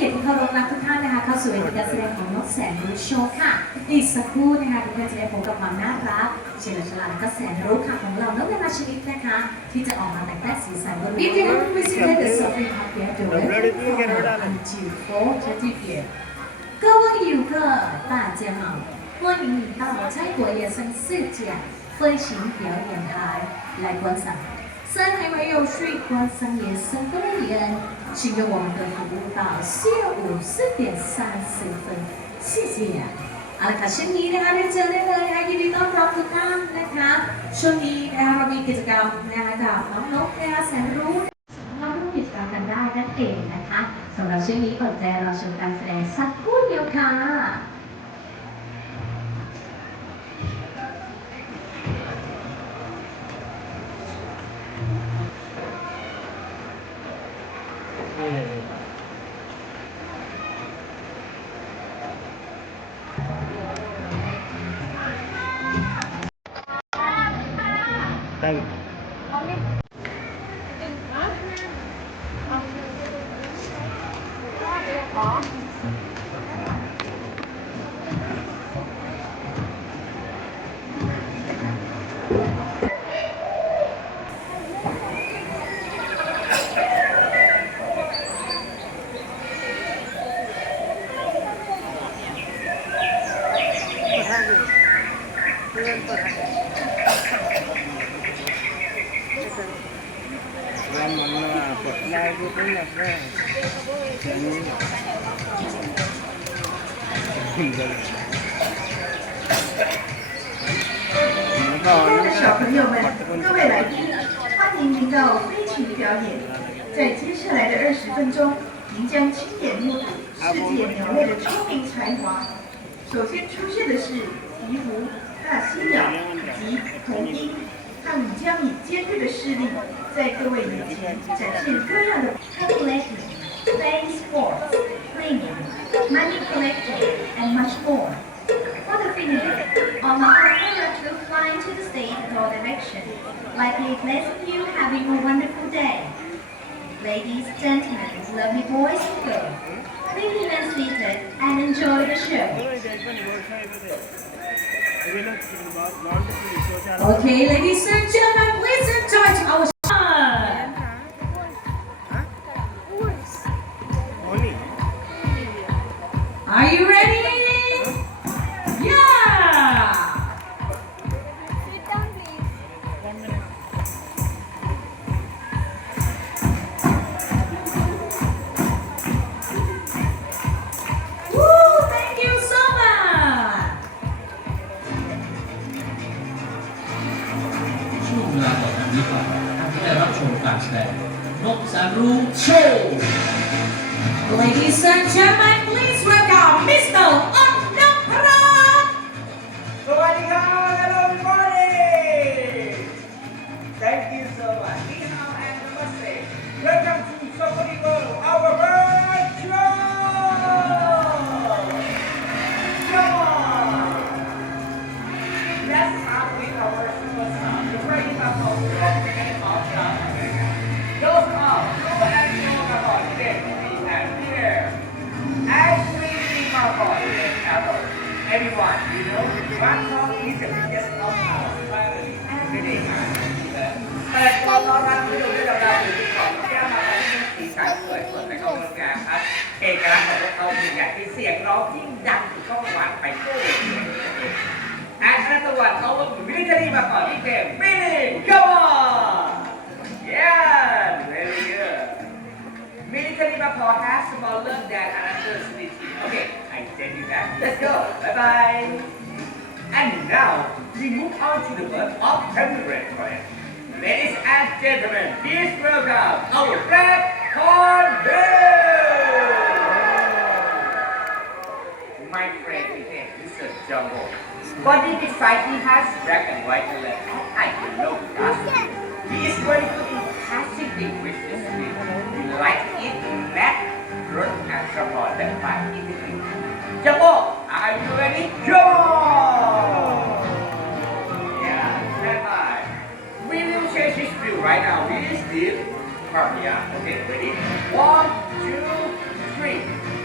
กียรติที่เคารพรักทุกท่านนะคะเข้าสู่เวทีการแสดงของนกแสนรู้โชว์ค่ะอีกสักครู่นะคะทุกท่านจะได้พบกับความน่ารักเฉลิมฉลาดและก็แสนรู้ค่ะของเรานกนานาชนิดนะคะที่จะออกมาแต่งแต้สีสันบนเวทีของ Visited the Supreme Happier Director until 4:30 p.m. 各位游客，大家好，欢迎你到泰国野生世界飞行表演台来观赏。深海没有水观赏野生动物园，请由我们的服务到下午4:30，谢谢。เอาละค่ะช่วงนี้นะคะได้เจอได้เลยนะคะยินดีต้อนรับทุกท่านนะคะช่วงนี้นะคะเรามีกิจกรรมนะคะกับน้องนกนะคะแสนรู้มาร่วมกิจกรรมกันได้นั่นเองนะคะสำหรับช่วงนี้เปิดใจเราชมการแสดงสักครู่เดียวค่ะ亲爱的小朋友们，各位来宾，欢迎您到飞禽表演。在接下来的20分钟，您将亲眼目睹世界鸟类的聪明才华。首先出现的是鹈鹕、大犀鸟以及红鹰，它们将以尖锐的视力在各位眼前展现各样的 calculating, playing sports, cleaning, money collecting, and much more. For the finale, all my pilots will fly into the state in all direction, likely blessing you having a wonderful day. Ladies, gentlemen, lovely boys and girls, please remain seated and enjoy the show. Okay, ladies and gentlemen, please enjoy our show. Are you ready? Yeah! Sit down, please. 1 minute. Woo! Thank you so much! ช่วงเวลาต่อจากนี้ไปท่านจะได้รับชมการแสดงนกแสนรู้โชว์ Ladies and gentlemen, please welcome Mr. Annaparat! Hello everybody! Thank you so much. Ni hao and namaste. Welcome to Safari World, our world show! Come on! Let's start with our first song. The very top of the name of the those are Blue and Yellow today. We have here. And we are going to everyone, you know, Bangkok is the biggest of our family. Every day, แต่ตัวตอนนั้นที่เราได้ดำเนินอยู่ก่อนที่มาเป็นสีสันสวยสดในกระบวนการครับเอกลักษณ์ของพวกเขาคืออย่างที่เสียงร้องที่ดังถึงช่องหวานไปทั่วโลกและคณะตะวันเขาว่ามิลิเตอรี่มาก่อนที่เต็มมิลิ come on yeah very good military Bangkok has smaller than another city okay I tell you that let's go bye bye and now we move on to the world of temperate Korea. Ladies and gentlemen, please welcome our Black Hornbill! My friend today is a jumbo. Body beside he has black and white color and I yellow dust. He is very good in passing English discipline. He likes to eat black, fruit and support that fight in the drink. Jumbo, are you ready? Come on! Yeah, stand by. We will change his view right now. We is still Korea. Okay, ready? 1, 2, 3.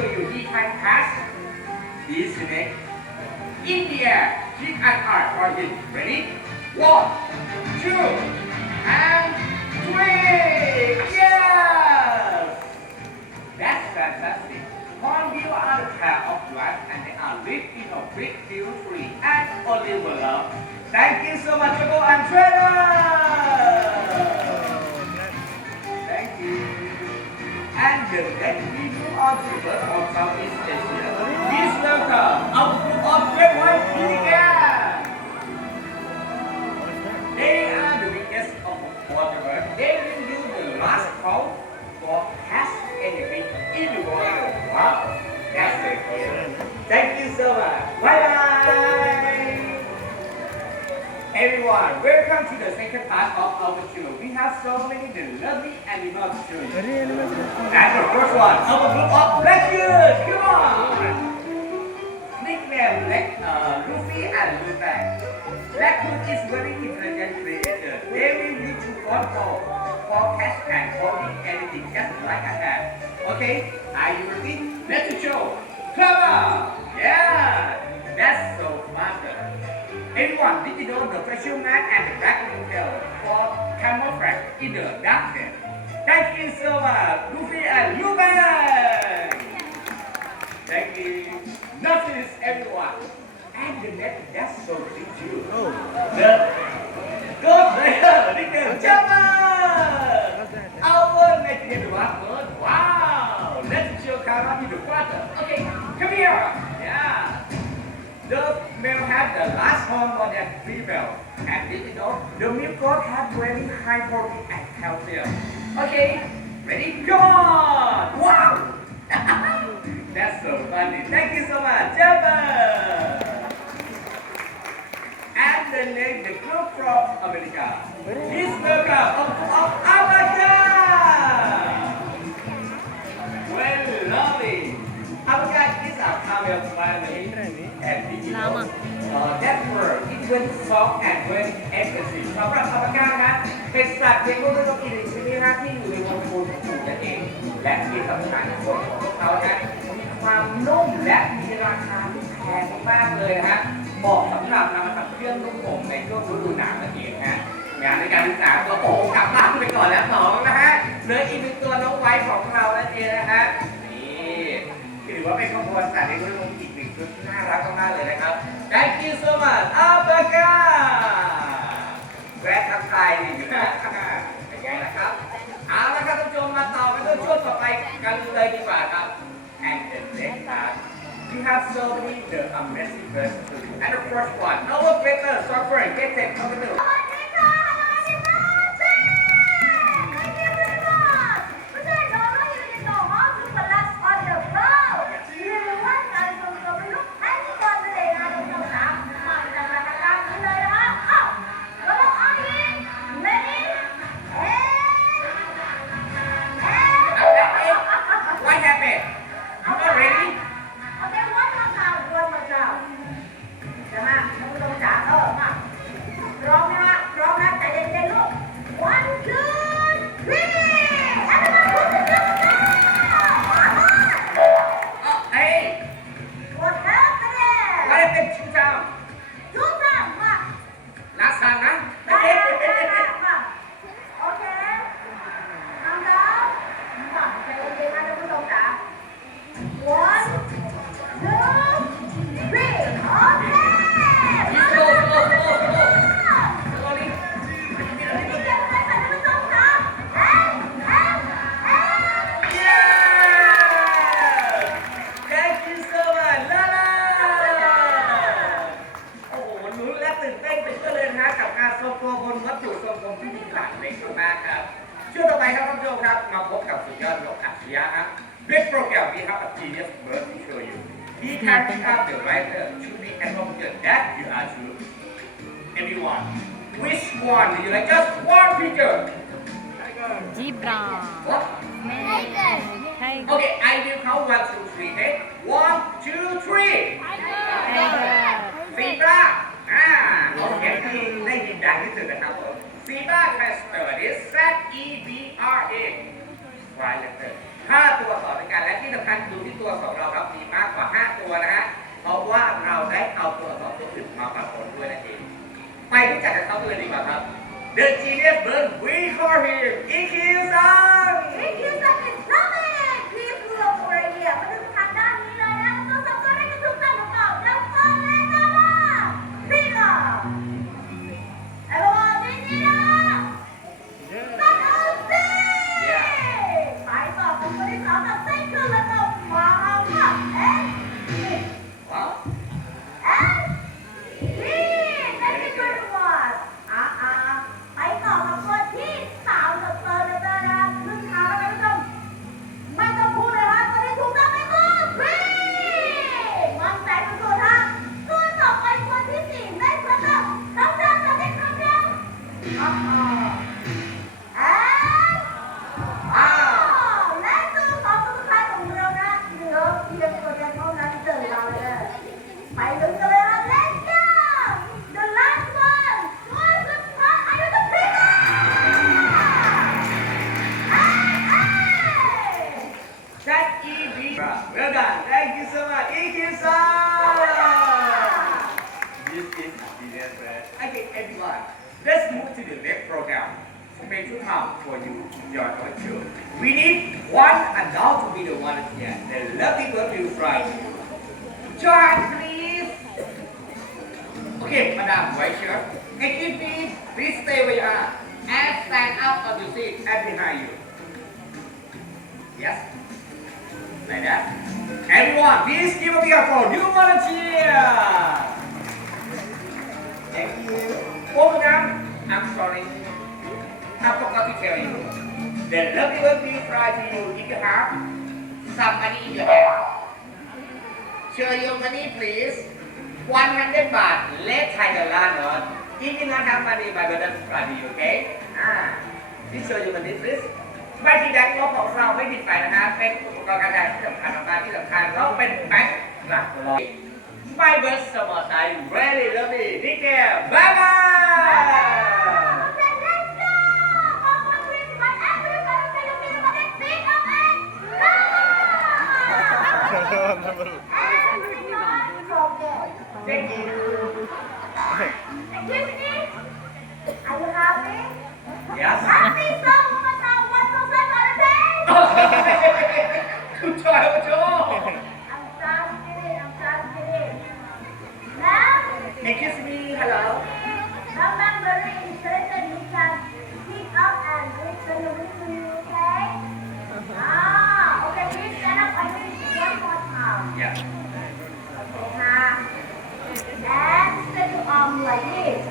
show you he can pass this snake in the air. Keep an eye on him. Ready? 1, 2, and 3. Yes! That's fantastic. Hornbill are a pair of blacks and they are lived in a big hill tree and Oliver love. Thank you so much, Joko and Trainer! Thank you. And the next we move on to the bird of Southeast Asia. Please welcome our group of great white pelicans. They are the biggest of water birds. They will do the last call for catch anything in the water. Wow, that's so cute. Thank you so much. Bye bye. Everyone, welcome to the second part of our tour. We have so many lovely animals to show you. And the first one, our group of Blackbeard. Come on. Nickname Luffy and Lutang. Blackbeard is very intelligent creature. They will use to control for catch and holding anything just like a hat. Okay, are you ready? Let's show. Come on. Yeah, that's so fun. Everyone, did you know the facial mask and the black tail for camouflage in the darkness? Thank you so much, Luffy and Lutang. Thank you. Notice everyone. And the neck, that's so pretty too. The ghost layer, nickname Jumper. Our legendary bird. Wow. Let's show Kara in the water. Okay, come here. Yeah. The male has the last horn more than female. And did you know the milk goat has very high protein and calcium. Okay, ready? Come on! Wow! That's so funny. Thank you so much, Jumper. And the next, the group from America. Please welcome of America. Well, lovely. America is a camel family. And did you know that word is very soft and very aggressive. สำหรับอัลปาก้านะเป็นสัตว์เลี้ยงลูกด้วยนกอีลิชนิดนะที่อยู่ในวงโคจรนั่นเอง และที่สำคัญขนของพวกเขานะมีความนุ่มและมีราคาที่แพงมากเลยนะฮะเหมาะสำหรับนำมาทำเครื่องนุ่งห่มในช่วงฤดูหนาวนั่นเองนะงานในการศึกษาตัวโอ้กลับบ้านไปก่อนแล้วสองนะฮะเหลืออีกหนึ่งตัวน้องไว้ของเรานั่นเองนะฮะนี่ถือว่าเป็นขบวนสัตว์ในฤดูอีกหนึ่งชุดที่น่ารักมากๆเลยนะครับ Thank you so much อัลปาก้าแวะทักทายนี่เป็นไงล่ะครับเอาละครับท่านผู้ชมมาต่อกันด้วยช่วงต่อไปกันเลยดีกว่าครับ And the next part we have so many the amazing birds to do and the first one our better software get it come to This program we have a genius bird to show you. He can pick up the writer to be an object that you are to. Everyone, which one do you like? Just one picture. Zebra. What? Tiger. Okay, I will count 1, 2, 3. Okay, 1, 2, 3. Tiger. Zebra. Okay, ได้ยินดังที่สุดนะครับผม Zebra has spelled it Z-E-B-R-A. 5 ตัวต่อด้วยกันและที่สำคัญดูที่ตัว2 for him. Iki-san. Thank you, Second Summit. Please look over here. มาดูทางด้านนี้เลยนะต้องสับสนให้กันถูกต้องหรือเปล่าเดี๋ยวฟังเลยนะว่า Pick up everyone in here นักเอาสิไปต่อกับคนที่สองกับเส้นขึ้นแล้วก็มาเอาค่ะเอ๊ะ Wow. Very good one ไปต่อกับคนที่สามกับเซอร์นะขึ้นขาแล้วกันผู้ชมไม่ต้องพูดเลยฮะตอนนี้ถูกต้องไหมครับมันใจสุดๆฮะตัวต่อไปคนที่สี่ได้เพื่อนกับคำดังจะได้คำดังและตัวสองตัวสุดท้ายของเรานะเหลือเพียงตัวเดียวเท่านั้นเจอเราเลยไปลุ้นกันเลยฮะ Let's go the last one ตัวสุดท้ายอายุจะพิการThat EB. Well done. Thank you so much. Iki-san. This is experience, right? Okay, everyone. Let's move to the next program. Special time for you, your show. We need one adult to be the volunteer. The lovely bird will fly to you. Join, please. Okay, Madam Vice Chair. Excuse me, please stay where you are and stand up on the seat and behind you. Yes. Like that. Everyone, please give a big applause for new volunteer. Thank you. Program, I'm sorry. I forgot to tell you. The lovely bird will fly to you if you have some money in your hand. Show your money, please. 100 baht. Let's try the last one. If you not have money, my brother will fly to you, okay? Please show your money, please. ไม่ที่แบงค์ลบของเราไม่ผิดไปนะฮะเป็นอุปกรณ์การจ่ายที่สำคัญมากๆที่สำคัญก็เป็นแบงค์หลักร้อย My best summer time really lovely นี่แกบ๊ายบาย Thank you. Excuse me Are you happy? Yes. Happy so much now 1,000 baht a day Good job, good job. I'm just kidding Now Excuse me, hello. someone very intelligent he can pick up and listen to you, okay? Okay, please stand up I think one more time. Yeah. And set your arm like this.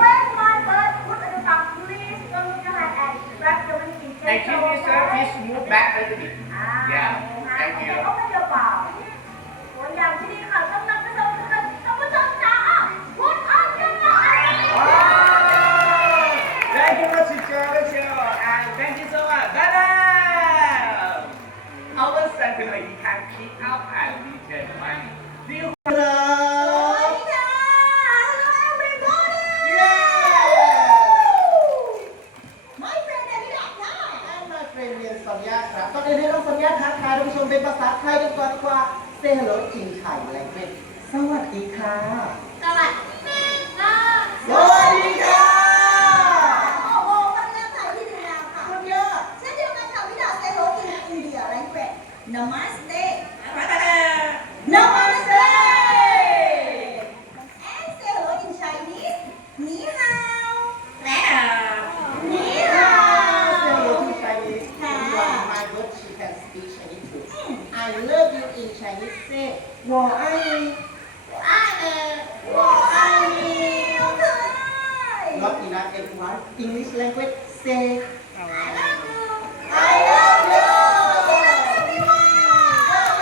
When my bird put on the top, please don't look ahead and grab your money in Excuse me, sir. Please move back a little bit. Yeah. Thank you. Open your mouth. ตัวอย่างที่ดีค่ะต้องนำไปส่งท่านผู้ชมจ๋า Put on your mouth. Wow. Thank you much, teacher. And thank you so much. Bye-bye. Our center he can pick up and return money. Do you สวัสดีค่ะ Hello everybody. My friend อันนี้แหละค่ะ And my friend เรียนสัญญาครับก่อนอื่นให้น้องสัญญาทักทายท่านผู้ชมเป็นภาษาไทยกันก่อนดีกว่า Say hello in Thai language สวัสดีค่ะ สวัสดีค่ะ สวัสดีค่ะ โอ้โหมันเรื่องไทยที่ดีงามค่ะ สุดยอด เช่นเดียวกันค่ะพี่ดาวเซโรอินอินเดียแลงเกจ Namaste Namaste and say hello in Chinese 你好你好 Say hello to Chinese everyone my bird she can speak Chinese too I love you in Chinese say 我爱你我爱你好可爱 Not enough everyone English language say I love you I love you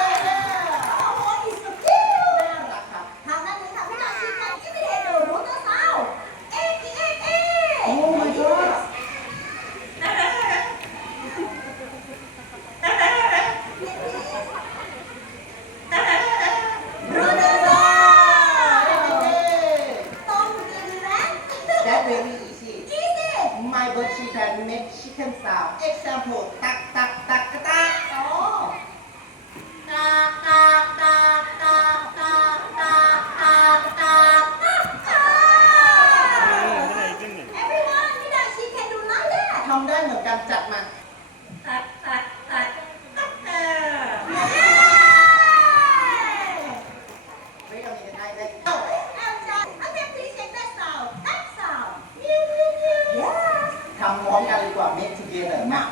Oh, he's so cute น่ารักครับ ทางด้านนี้ค่ะพี่ดาวชี้กันที่ไม่เห็นหนูรู้ตัวเศร้าเอ๊ะ Oh my god รู้ตัวเศร้าต้องกินแล้ว That's very easy Easy My bird she can make chicken sound example ตักตักตักกะตัก โอ้ตาตาตาตาตาตาตาตา Everyone พี่ดาวชี้ can do like that ทำ ำได้เหมือนกันจัดมา ไม่ต้องมีอะไรเลยเอ้าทำพร้อมกันดีกว่า make together นะ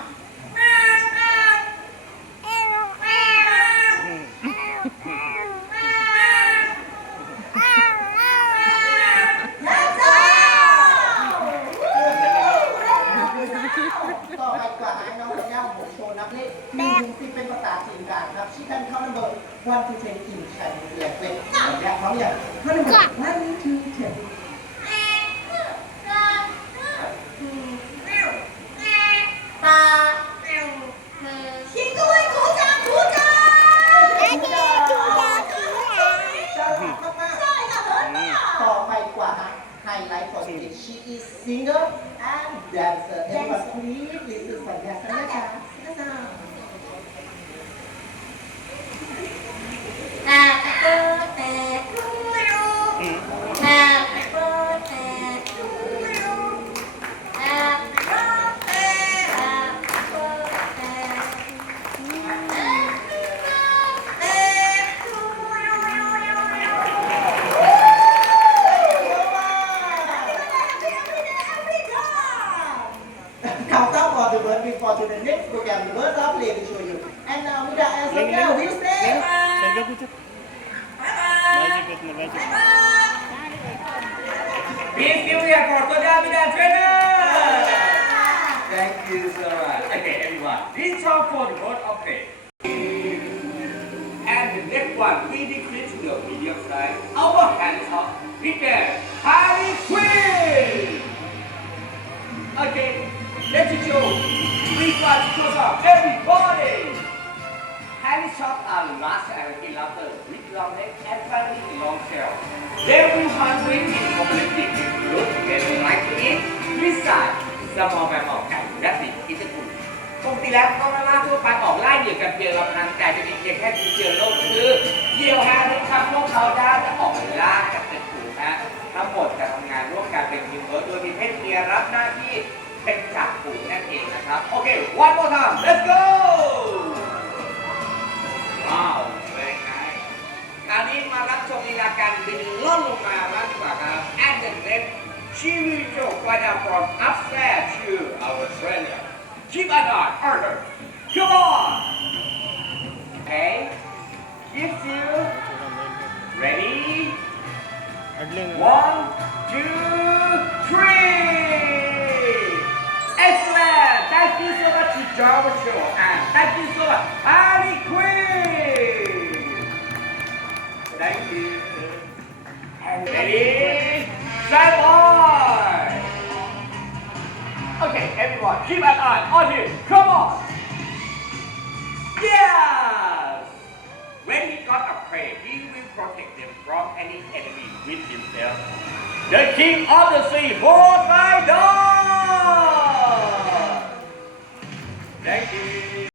ต่อไปกว่าให้น้องแก้วผมโชว์นับเลข1-10เป็นภาษาจีนกลางครับชี้กันเข้านัมเบอร์1 to 10 in Chinese language แบบนี้พร้อมยังเข้านัมเบอร์1 to 10ตา请各位鼓掌鼓掌ต่อไปกว่าไฮไลท์ของเด็ก she is singer and dancer everyone please listen สัญญาสัญญาHappy birthday to you Happy birthday to you Happy birthday Happy birthday Happy birthday to Count down for the word before to the next program. The words are played to show you. And now, Mida and Sonia will say. Please give me a for Sonia Mida trainer. Thank you so much. Okay, everyone. This song for the word of faith. And the next one, we decrease to the medium size. Our hands up. Prepare. Harry Quinn. Okay, let's show. Three flash close up. Everybody. Harry shots are large and laughter with long neck and finally long tail. They will hungry in mobility if you look and like to eat. This side, small mammal and rapid is a food. ปกติแล้วก็มาล่าทั่วไปออกล่าเหยื่อกันเพียงลำพังแต่จะมีเพียงแค่ที่เจอโลกคือเหยี่ยวฮาที่ทำพวกเขาได้จะออกล่ากันเป็นฝูงนะทั้งหมดจะทำงานร่วมกันเป็นทีมเวิร์คโดยมีเพศเมียรับหน้าที่เป็นจ่าฝูงนั่นเองนะครับโอเค one more time let's go ว้าวเป็นไงคราวนี้มารับชมลีลาการบินล่อนลงมาบ้างดีกว่าครับ and the next she will show right up from upstairs to our trainer keep an eye on her come on okay give you ready 1 2 3 excellent thank you so much to Java Show and thank you so much Harley Quinn thank you and ready stand by okay everyone keep an eye on him come on yes when he got a prey he will protect them from any enemy with himself the king of the sea Poseidon thank you